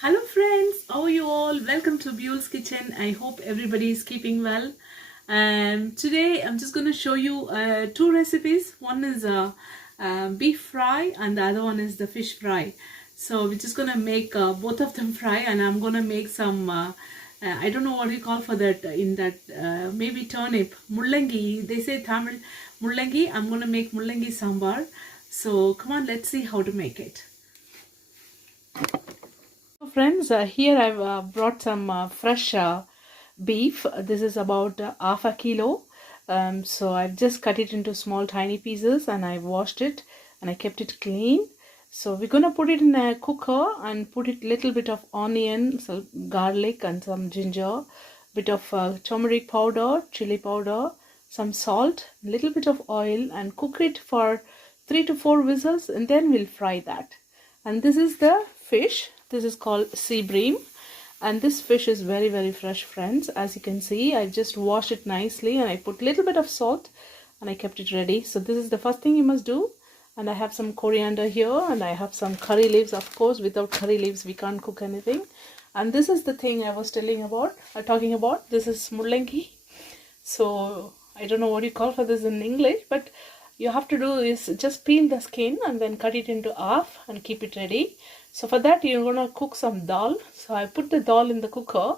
Hello friends, how are you all? Welcome to Buell's Kitchen. I hope everybody is keeping well. And today I'm just going to show you two recipes. One is beef fry and the other one is the fish fry. So we're just going to make both of them fry, and I'm going to make some, I don't know what you call for that in that, maybe turnip, mullangi. They say Tamil mullangi. I'm going to make mullangi sambar. So come on, let's see how to make it. Friends, here I've brought some fresh beef. This is about half a kilo. So I've just cut it into small tiny pieces and I've washed it and I kept it clean. So we're gonna put it in a cooker and put it little bit of onion, some garlic and some ginger, bit of turmeric powder, chili powder, some salt, little bit of oil, and cook it for 3 to 4 whistles, and then we'll fry that. And this is the fish. This is called sea bream, and this fish is very fresh, friends. As you can see, I just washed it nicely and I put little bit of salt and I kept it ready. So this is the first thing you must do. And I have some coriander here and I have some curry leaves. Of course, without curry leaves we can't cook anything. And this is the thing I was talking about. This is mullangi. So I don't know what you call for this in English, but you have to do is just peel the skin and then cut it into half and keep it ready. So for that you're gonna cook some dal. So I put the dal in the cooker.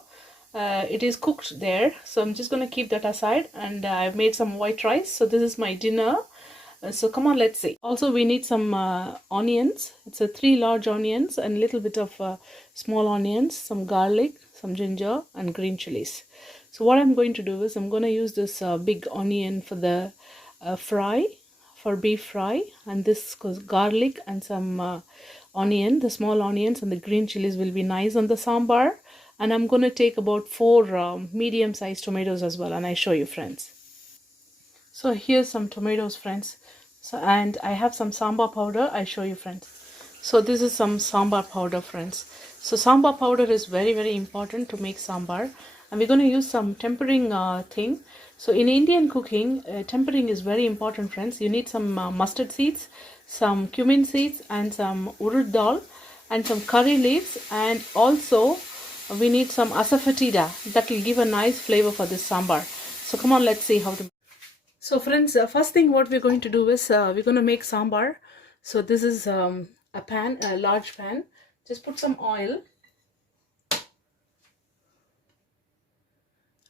It is cooked there, so I'm just gonna keep that aside, and I've made some white rice. So this is my dinner. So come on, let's see. Also we need some onions. It's a 3 large onions and a little bit of small onions, some garlic, some ginger and green chilies. So what I'm going to do is I'm going to use this big onion for the fry, for beef fry, and this garlic and some onion, the small onions and the green chilies will be nice on the sambar. And I'm going to take about 4 medium-sized tomatoes as well, and I show you, friends. So here's some tomatoes, friends. So, and I have some sambar powder. I show you, friends. So this is some sambar powder, friends. So sambar powder is very important to make sambar, and we're going to use some tempering thing. So in Indian cooking, tempering is very important, friends. You need some mustard seeds, some cumin seeds, and some urad dal, and some curry leaves, and also we need some asafoetida. That will give a nice flavor for this sambar. So come on, let's see how to. So friends, first thing what we're going to do is we're going to make sambar. So this is a pan, a large pan. Just put some oil.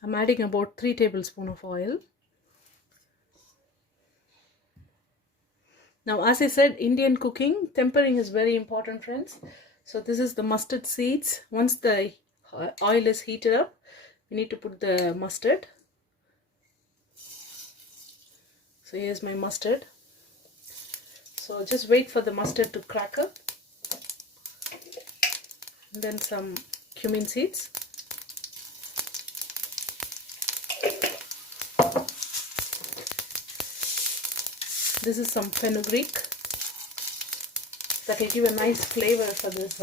I'm adding about 3 tablespoons of oil. Now, as I said, Indian cooking, tempering is very important, friends. So this is the mustard seeds. Once the oil is heated up, we need to put the mustard. So here's my mustard. So just wait for the mustard to crack up. And then some cumin seeds. This is some fenugreek. That will give a nice flavor for this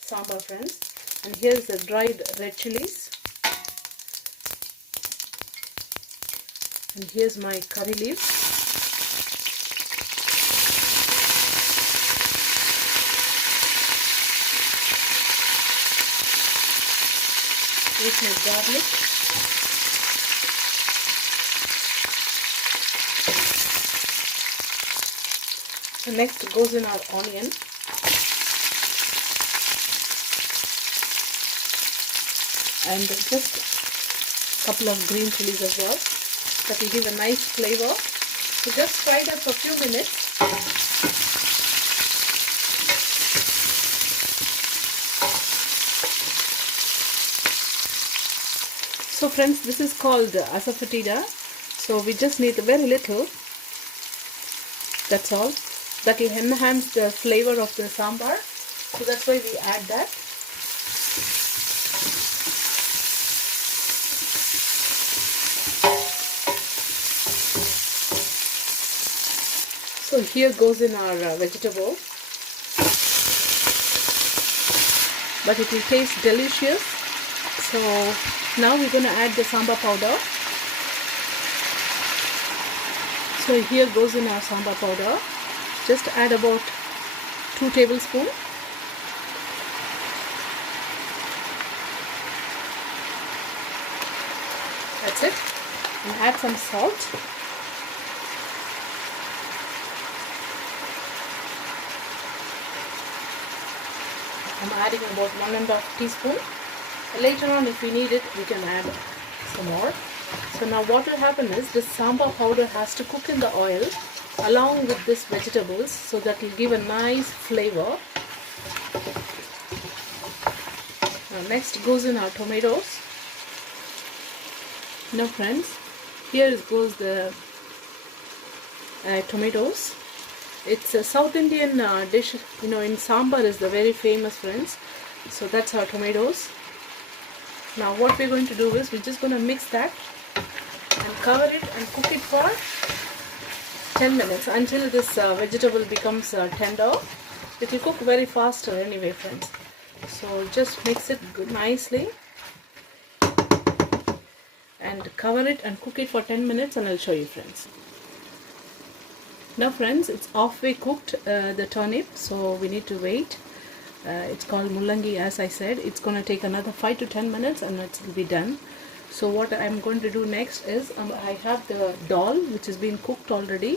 sambar, friends. And here's the dried red chilies. And here's my curry leaves. Here's my garlic. So next goes in our onion. And just a couple of green chilies as well. That will give a nice flavor. So just fry that for a few minutes. So friends, this is called asafoetida. So we just need very little. That's all. That will enhance the flavor of the sambar. So that's why we add that. So here goes in our vegetable, but it will taste delicious. So now we're going to add the sambar powder. So here goes in our sambar powder. Just add about 2 tablespoons. That's it. And add some salt. I'm adding about 1½ teaspoon. Later on, if we need it, we can add some more. So now what will happen is this sambar powder has to cook in the oil along with this vegetables, so that will give a nice flavor. Now next goes in our tomatoes. Now friends, here goes the tomatoes. It's a South Indian dish, in sambar is the very famous, friends. So that's our tomatoes. Now what we're going to do is we're just going to mix that and cover it and cook it for 10 minutes until this vegetable becomes tender. It will cook very faster anyway, friends. So just mix it nicely and cover it and cook it for 10 minutes, and I'll show you, friends. Now friends, it's halfway cooked, the turnip, so we need to wait. It's called mullangi, as I said. It's going to take another 5 to 10 minutes and it will be done. So what I'm going to do next is I have the dal which has been cooked already,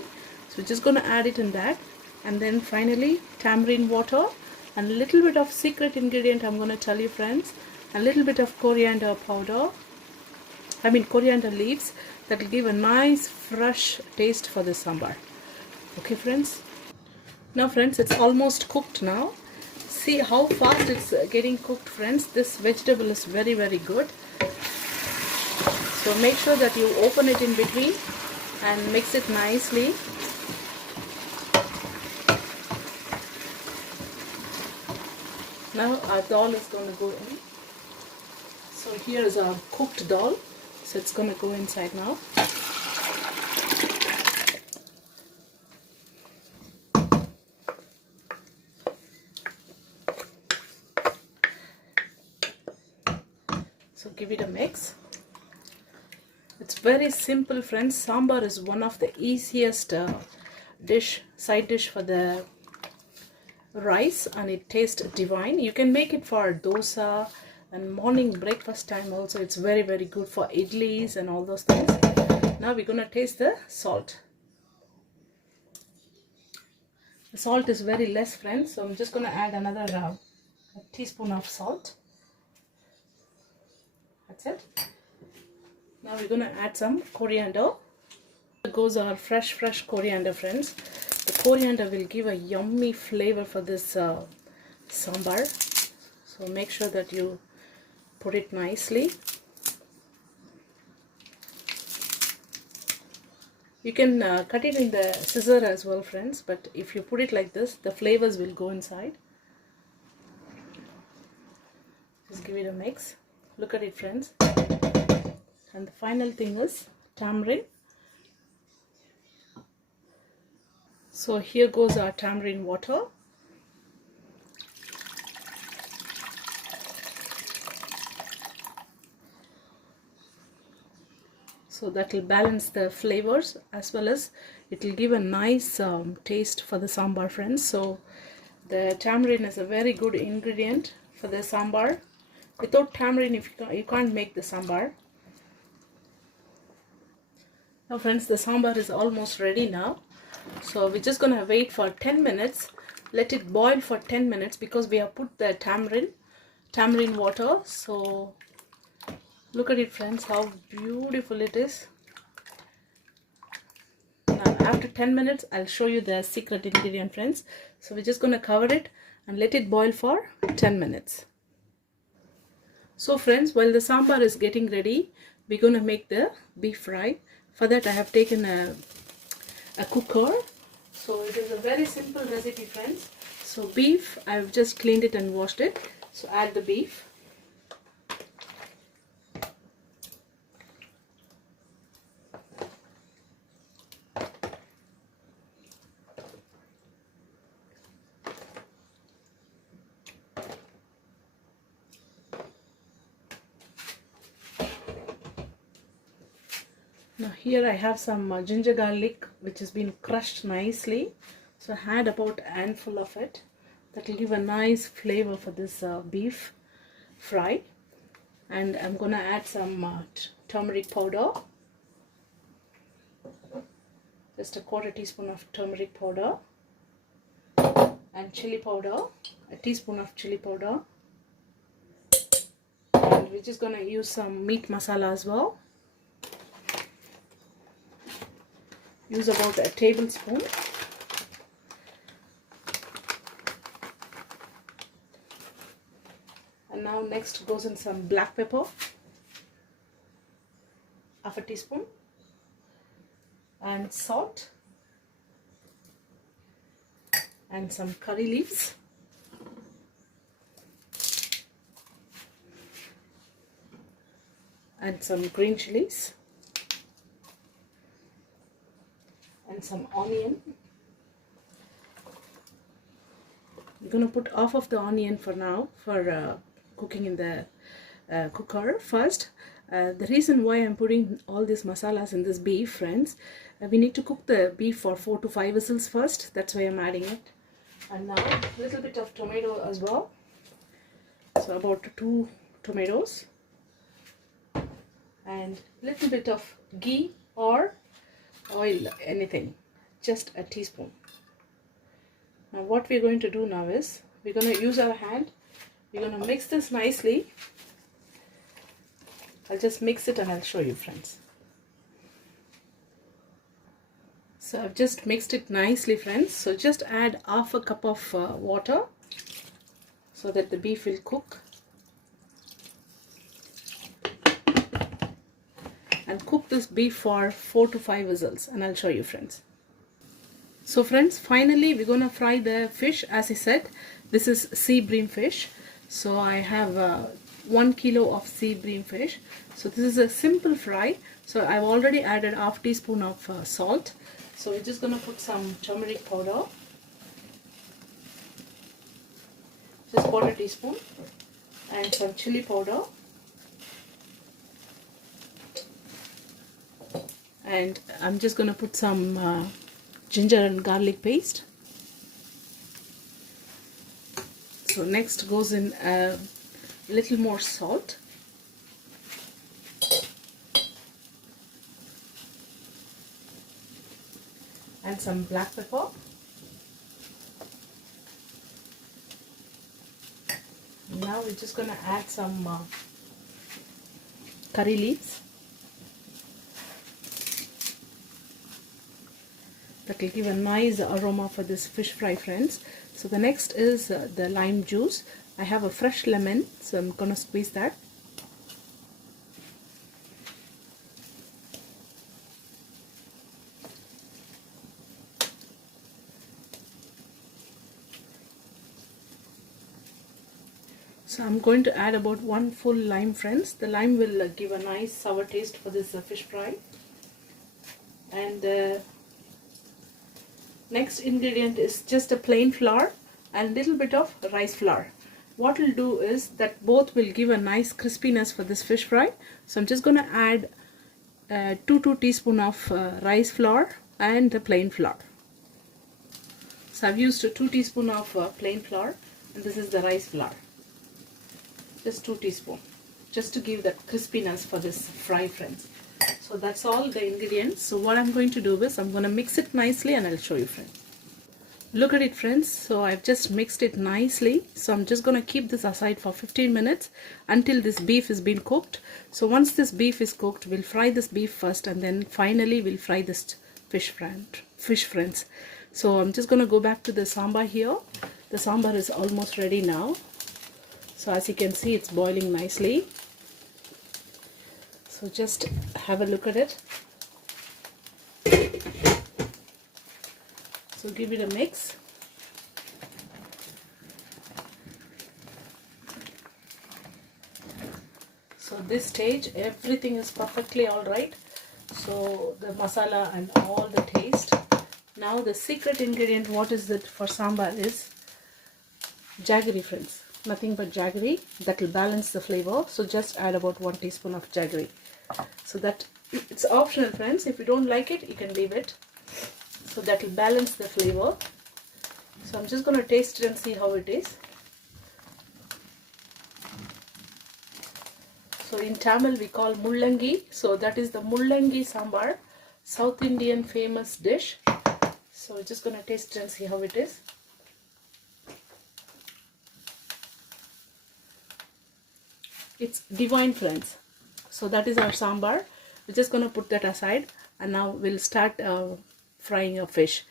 so we're just going to add it in that, and then finally tamarind water and a little bit of secret ingredient I'm going to tell you, friends, a little bit of coriander powder, coriander leaves, that will give a nice fresh taste for the sambar. Okay friends, now friends, it's almost cooked now. See how fast it's getting cooked, friends. This vegetable is very good. So make sure that you open it in between and mix it nicely. Now our dal is going to go in. So here is our cooked dal. So it's going to go inside now. So give it a mix. It's very simple, friends. Sambar is one of the easiest side dish for the rice, and it tastes divine. You can make it for dosa and morning breakfast time also. It's very good for idlis and all those things. Now we're going to taste the salt. The salt is very less, friends, so I'm just going to add another a teaspoon of salt. That's it. Now we're going to add some coriander. Here goes our fresh coriander, friends. The coriander will give a yummy flavor for this sambar. So make sure that you put it nicely. You can cut it in the scissor as well, friends, but if you put it like this, the flavors will go inside. Just give it a mix. Look at it, friends. And the final thing is tamarind. So here goes our tamarind water. So that will balance the flavors, as well as it will give a nice taste for the sambar, friends. So the tamarind is a very good ingredient for the sambar. Without tamarind, you can't make the sambar. Now friends, the sambar is almost ready now. So we're just going to wait for 10 minutes. Let it boil for 10 minutes because we have put the tamarind water. So look at it, friends, how beautiful it is. Now after 10 minutes, I'll show you the secret ingredient, friends. So we're just going to cover it and let it boil for 10 minutes. So friends, while the sambar is getting ready, we're going to make the beef fry. For that I have taken a cooker. So it is a very simple recipe, friends. So beef, I've just cleaned it and washed it. So add the beef. Now here I have some ginger garlic which has been crushed nicely. So I add about a handful of it. That will give a nice flavor for this beef fry. And I'm going to add some turmeric powder, just a quarter teaspoon of turmeric powder, and chili powder, a teaspoon of chili powder, and we're just gonna use some meat masala as well. Use about a tablespoon. And now next goes in some black pepper, half a teaspoon, and salt, and some curry leaves, and some green chilies, and some onion. We're going to put half of the onion for now for cooking in the cooker first. The reason why I'm putting all these masalas in this beef, friends, we need to cook the beef for 4 to 5 whistles first. That's why I'm adding it. And now a little bit of tomato as well. So about 2 tomatoes. And a little bit of ghee or oil, anything, just a teaspoon. Now what we're going to do now is we're going to use our hand. We're going to mix this nicely. I'll just mix it and I'll show you, friends. So I've just mixed it nicely, friends. So just add half a cup of water so that the beef will cook. And cook this beef for 4 to 5 whistles, and I'll show you, friends. So friends, finally we're going to fry the fish. As I said, this is sea bream fish. So I have 1 kilo of sea bream fish. So this is a simple fry. So I've already added half teaspoon of salt. So we're just going to put some turmeric powder, just quarter teaspoon, and some chili powder. And I'm just going to put some ginger and garlic paste. So next goes in a little more salt. And some black pepper. Now we're just going to add some curry leaves. That will give a nice aroma for this fish fry, friends. So the next is the lime juice. I have a fresh lemon, so I'm gonna squeeze that. So I'm going to add about 1 full lime, friends. The lime will give a nice sour taste for this fish fry. And next ingredient is just a plain flour and little bit of rice flour. What we'll do is that both will give a nice crispiness for this fish fry. So I'm just going to add 2 teaspoons of rice flour and the plain flour. So I've used 2 teaspoons of plain flour, and this is the rice flour. Just 2 teaspoons, just to give that crispiness for this fry, friends. So that's all the ingredients. So what I'm going to do is I'm going to mix it nicely and I'll show you, friends. Look at it, friends. So I've just mixed it nicely. So I'm just going to keep this aside for 15 minutes until this beef is being cooked. So once this beef is cooked, we'll fry this beef first, and then finally we'll fry this fish, friends. So I'm just going to go back to the sambar here. The sambar is almost ready now. So as you can see, it's boiling nicely. So just have a look at it. So give it a mix. So this stage, everything is perfectly alright. So the masala and all the taste. Now the secret ingredient, what is it for sambar, is jaggery, friends. Nothing but jaggery. That will balance the flavor. So just add about 1 teaspoon of jaggery. So that it's optional, friends. If you don't like it, you can leave it. So that will balance the flavor. So I'm just going to taste it and see how it is. So in Tamil we call mullangi. So that is the mullangi sambar, South Indian famous dish. So we're just gonna taste it and see how it is. It's divine, friends. So that is our sambar. We're just gonna put that aside, and now we'll start frying our fish.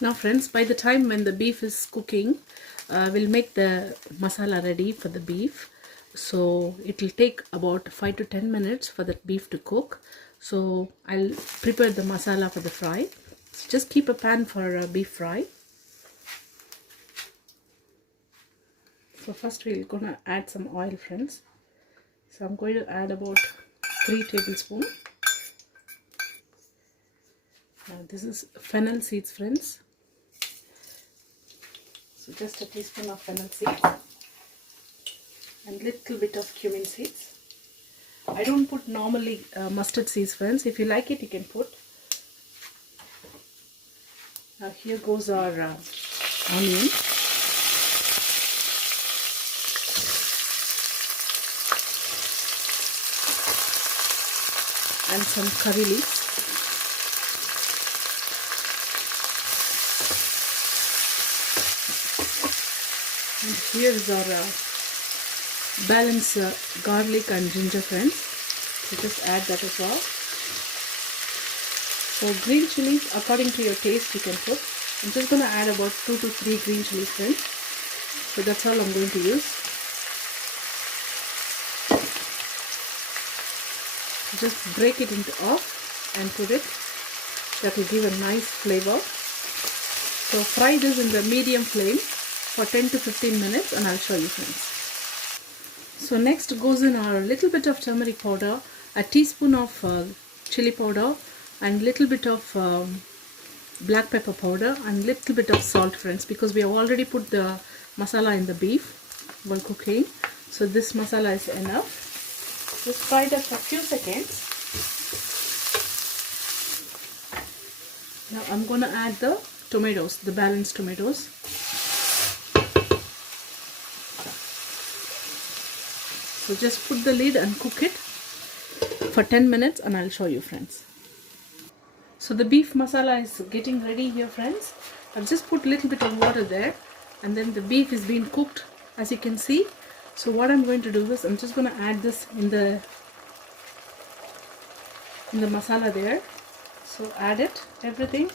Now friends, by the time when the beef is cooking, we'll make the masala ready for the beef. So it will take about 5 to 10 minutes for the beef to cook. So I'll prepare the masala for the fry. So just keep a pan for beef fry. So first we're gonna add some oil, friends. So I'm going to add about 3 tablespoons. Now this is fennel seeds, friends. So just a teaspoon of fennel seeds and little bit of cumin seeds. I don't put normally mustard seeds, friends. If you like it, you can put. Now here goes our onion. And some curry leaves. And here is our balanced garlic and ginger, friends. So just add that as well. So green chilies, according to your taste, you can put. I'm just going to add about 2 to 3 green chilies, friends. So that's all I'm going to use. Just break it into half and put it. That will give a nice flavor. So fry this in the medium flame for 10 to 15 minutes, and I'll show you, friends. So next goes in our little bit of turmeric powder, a teaspoon of chili powder, and little bit of black pepper powder, and little bit of salt, friends, because we have already put the masala in the beef while cooking. So this masala is enough. Just fry that for a few seconds. Now I'm going to add the tomatoes, the balanced tomatoes. So just put the lid and cook it for 10 minutes, and I'll show you, friends. So the beef masala is getting ready here, friends. I've just put a little bit of water there, and then the beef is being cooked, as you can see. So what I'm going to do is I'm just going to add this in the masala there. So add it, everything.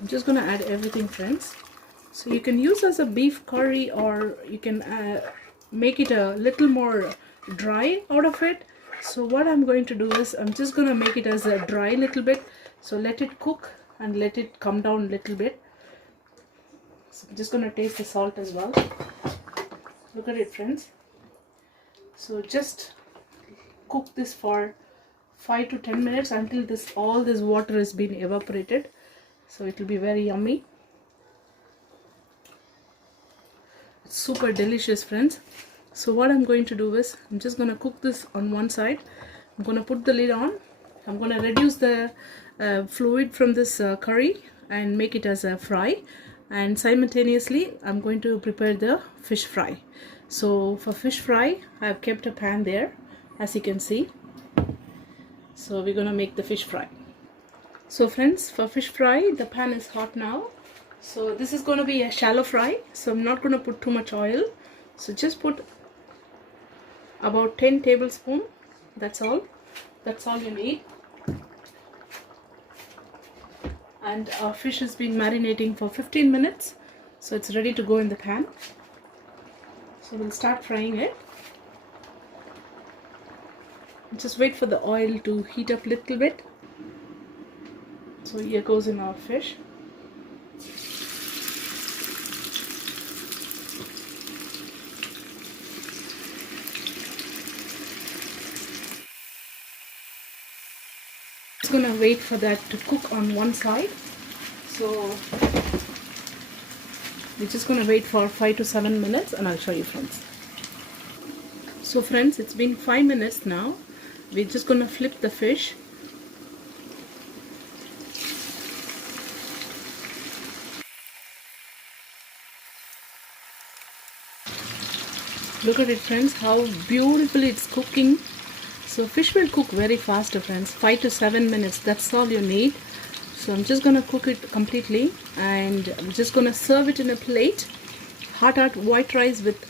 I'm just going to add everything, friends. So you can use as a beef curry, or you can make it a little more dry out of it. So what I'm going to do is I'm just going to make it as a dry little bit. So let it cook and let it come down a little bit. So I'm just going to taste the salt as well. Look at it, friends. So just cook this for 5 to 10 minutes until all this water has been evaporated. So it will be very yummy. It's super delicious, friends. So what I'm going to do is I'm just going to cook this on one side. I'm going to put the lid on. I'm going to reduce the fluid from this curry and make it as a fry, and simultaneously I'm going to prepare the fish fry. So for fish fry, I've kept a pan there, as you can see. So we're going to make the fish fry. So friends, for fish fry, the pan is hot now. So this is going to be a shallow fry, so I'm not going to put too much oil. So just put about 10 tablespoons. That's all you need. And our fish has been marinating for 15 minutes, so it's ready to go in the pan. So we'll start frying it. Just wait for the oil to heat up a little bit. So here goes in our fish. Just gonna wait for that to cook on one side. So we're just gonna wait for 5 to 7 minutes, and I'll show you, friends. So friends, it's been 5 minutes now. We're just gonna flip the fish. Look at it, friends, how beautifully it's cooking. So fish will cook very fast, friends, 5 to 7 minutes. That's all you need. So I'm just gonna cook it completely, and I'm just gonna serve it in a plate. Hot white rice with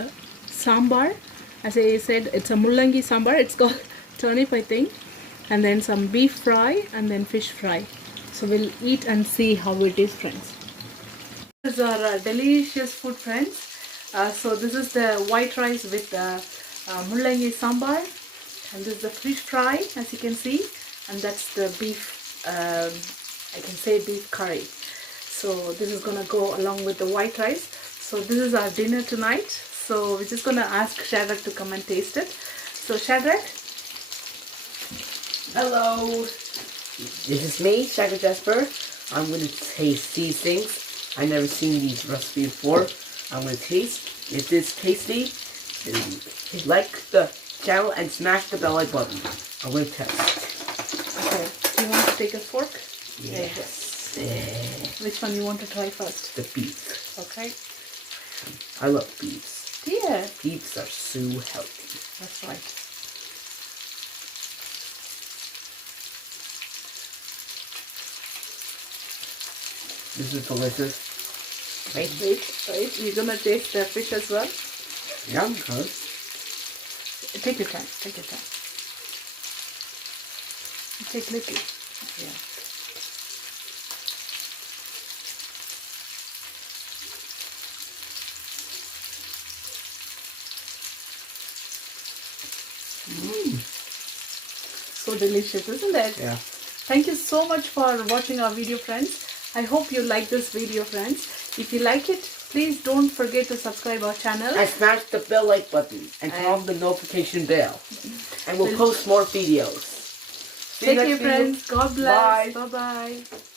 sambar. As I said, it's a mullangi sambar. It's called turnip, I think. And then some beef fry and then fish fry. So we'll eat and see how it is, friends. This is our delicious food, friends. So this is the white rice with mullangi sambar, and this is the fish fry, as you can see, and that's the beef, I can say beef curry. So this is gonna go along with the white rice. So this is our dinner tonight. So we're just gonna ask Shadrach to come and taste it. So Shadrach, Hello, this is me, Shadrach Jasper. I'm going to taste these things. I've never seen these recipes before. I'm going to taste. If it's tasty, then like the channel and smash the bell like button. I'm going to test. okay, do you want to take a fork? Yes. Which one you want to try first? The beef. Okay. I love beefs. Yeah, Beefs are so healthy. that's right. This is delicious. Wait. You're gonna taste the fish as well? Yeah, I'm good. Take your time. Take little. Yeah. So delicious, isn't it? Yeah. Thank you so much for watching our video, friends. I hope you like this video, friends. If you like it, please don't forget to subscribe our channel. And smash the bell like button and turn on the notification bell. And we'll post more videos. See you Take care, next video. friends. God bless. Bye. Bye-bye.